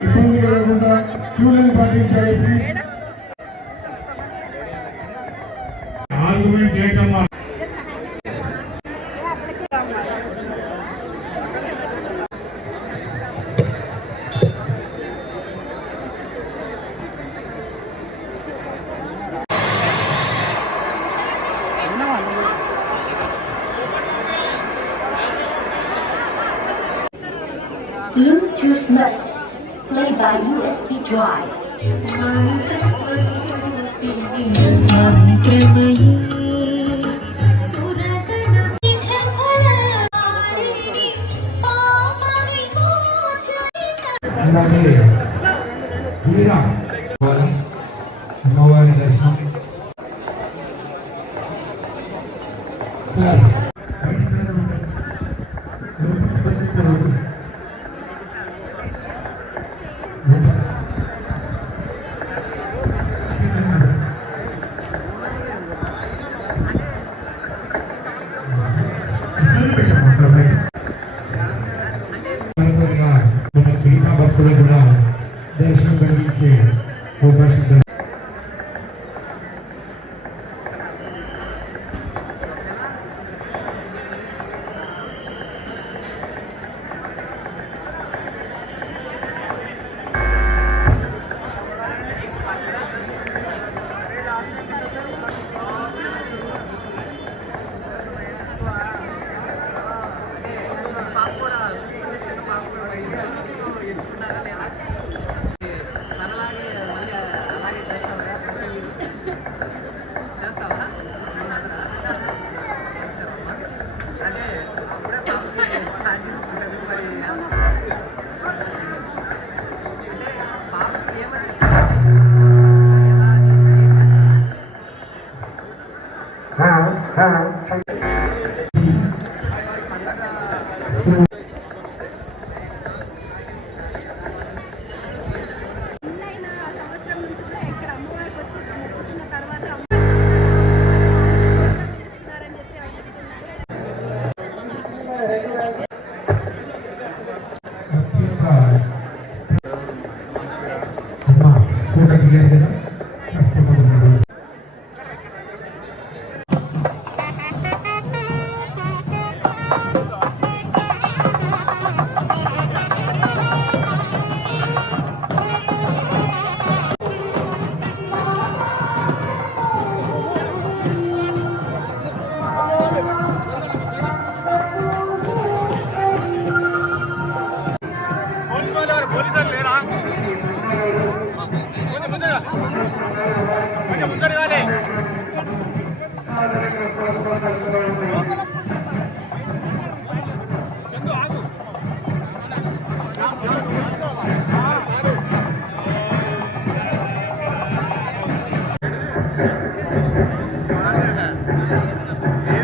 ఇబ్బంది కలగకుండా క్యూలను పాటించాలి ప్లీజ్. ఆర్గ్యుమెంట్ చేయటమ్మా. Bluetooth mode. Play by USB drive. అమ్మవారి దర్శనం సార్ భక్తులు కూడా దర్శనం కలిగించే అవకాశం.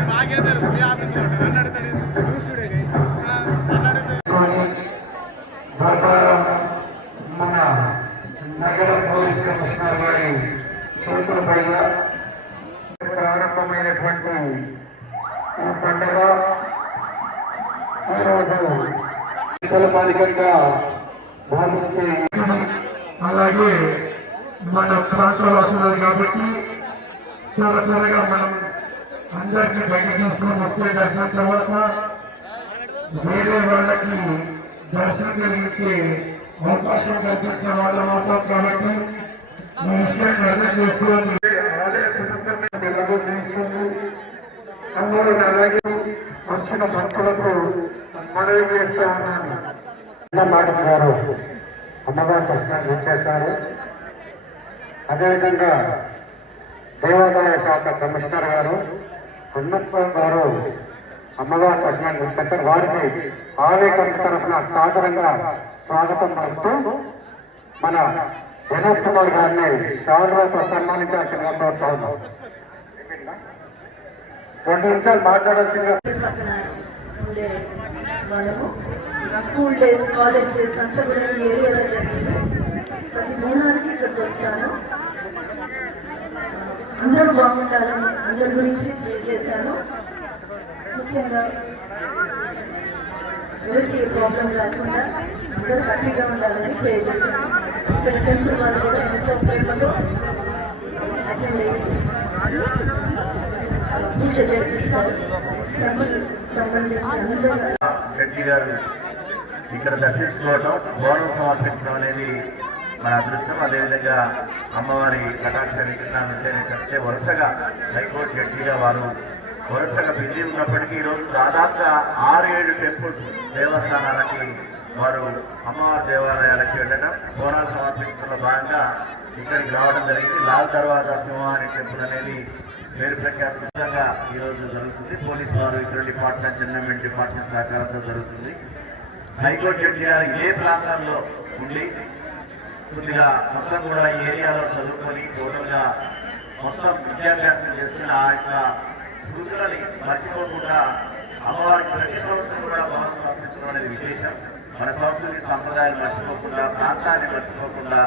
మాకేం తెలుసు మీ ఆఫీస్లో ఉంటే నన్ను అడుగుతాడు న్యూస్ స్టూడియో నన్ను అడుగుతాడు మన నగర పోలీస్ కమిషనర్ గారి చేతులపై ప్రారంభమైనటువంటి ఈ పండుగ ఈరోజు పాలికంగా భావించే అలాగే మన ప్రాంతంలో వస్తున్నది కాబట్టి చాలా త్వరగా మనం అందరికీ బయట తీసుకుని వస్తే దర్శనం తర్వాత వేరే వాళ్ళకి దర్శనం కలిగించే అవకాశం కల్పించిన వాళ్ళం అవుతాం కాబట్టి మీ విషయాన్ని అర్థం చేసుకోవాలి. ఆలయ కుటుంబం నిలబడిస్తుంది. అందరూ అలాగే వచ్చిన భక్తులకు మనవి చేస్తూ ఉన్నాను. మాటం గారు అమ్మగారు దర్శనం చేశారు. అదేవిధంగా దేవాదాయ శాఖ కమిషనర్ గారు హనుమంతరావు గారు అమ్మగారు దర్శనం చేశారు. వారికి ఆలయ కమిటీ తరఫున సాదరంగా స్వాగతం పలుకుతూ మన వినోద్ కుమార్ గారిని శాలువాతో సన్మానించాల్సిందిగా కోరుతున్నాం. 2 నిమిషాలు మాట్లాడాల్సిందిగా. ఉండే మనము స్కూల్ డేస్ కాలేజ్ డేస్ అంతా కూడా ఈ ఏరియాలో జరిగింది. ప్రతి మూనానికి ఇక్కడికి వస్తాను. అందరూ బాగుండాలని అందరి గురించి ప్రే చేశాను. ముఖ్యంగా ఎవరికి ప్రాబ్లం రాకుండా అందరూ హ్యాపీగా ఉండాలని ప్రే చేశాను. ఇక్కడ టెంపుల్ వాళ్ళు కూడా ఎంతో ప్రేమలో అటెండ్ అయ్యి పూజ జరిపిస్తారు. శెట్టి గారు ఇక్కడ దర్శించుకోవడం, గౌరవం సమర్పించడం అనేది మన అదృష్టం. అదేవిధంగా అమ్మవారి కటాక్ష విగ్రహాలు ఉంటే వరుసగా హైకోర్టు జడ్జిగా వారు వరుసగా బిజీ ఉన్నప్పటికీ ఈరోజు దాదాపుగా 6-7 టెంపుల్స్ దేవస్థానాలకి వారు అమ్మవారి దేవాలయాలకి వెళ్ళడం, బోనాలు సమర్పించడంలో భాగంగా ఇక్కడికి రావడం జరిగింది. లాల్ దర్వాజా సింహాని టెంపుల్ అనేది పేరు ప్రఖ్యాతంగా ఈరోజు జరుగుతుంది. పోలీస్ వారు ఇతర డిపార్ట్మెంట్, ఎన్విరాన్మెంట్ డిపార్ట్మెంట్ సహకారంతో జరుగుతుంది. హైకోర్టు జడ్జి గారు ఏ ప్రాంతాల్లో ఉండి కొద్దిగా మొత్తం కూడా ఈ ఏరియాలో చదువుకొని టోటల్గా మొత్తం విద్యాభ్యాసం చేస్తున్న ఆ యొక్క స్మృతులని మర్చిపోకుండా అమ్మవారికి ప్రతి సంవత్సరం కూడా భవనం సమర్పించడం అనేది విశేషం. మన సంస్కృతి సంప్రదాయాలు మర్చిపోకుండా, ప్రాంతాన్ని మర్చిపోకుండా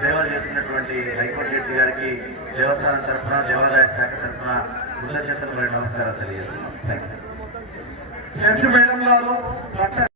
సేవలు చేస్తున్నటువంటి హైకోర్టు జడ్జి గారికి దేవస్థానం తరఫున, దేవాదాయ శాఖ తరఫున కృతజ్ఞతలు మరియు నమస్కారాలు తెలియజేస్తున్నాం. Thank you.